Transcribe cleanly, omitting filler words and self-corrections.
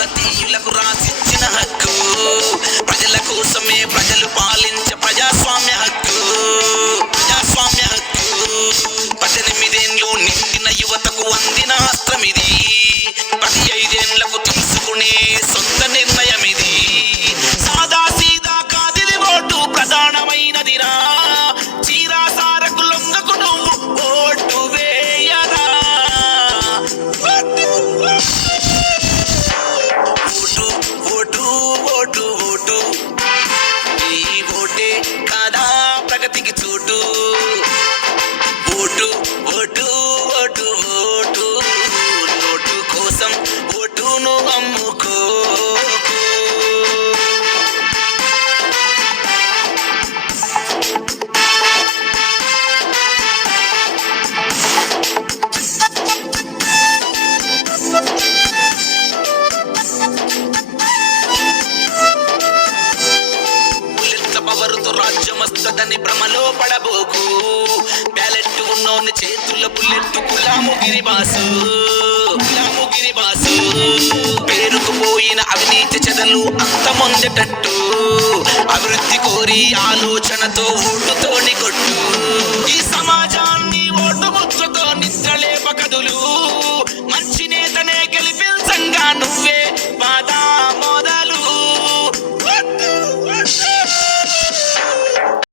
భారతీయులకు రాసిచ్చిన హక్కు, ప్రజల కోసమే ప్రజలు పాలించే ప్రజాస్వామ్య హక్కు, ప్రజాస్వామ్య హక్కు. 18 ఏళ్ళు నిండిన యువతకు అందిన అస్త్రమిది, ప్రతి 5 ఏళ్లకు తీసుకునే సొంత నిర్ణయం ఇది. సాదా సీదా కాదిది ఓటు ప్రధానమైనదిరా, చీరా సారకు లొంగకు నువ్వు ఓటు వేయరా. ఓటు ఓటు ఓటు ఓటు, ఈ ఓటే కాదా ప్రగతికి చోటు. Vote vote vote vote, note కోసం ఓటును అమ్ముకో. పవరుతో రాజ్యమస్తదని భ్రమలో పడబోకు, బ్యాలెట్ ఉన్నోని చేతుల బుల్లెట్ గులాముగిరి బాసు, గులాముగిరి బాసు. పేరుకుపోయిన అవినీతి చెదలు అంతమొందేటట్టు, అభివృద్ధి కోరి ఆలోచనతో ఓటుతోని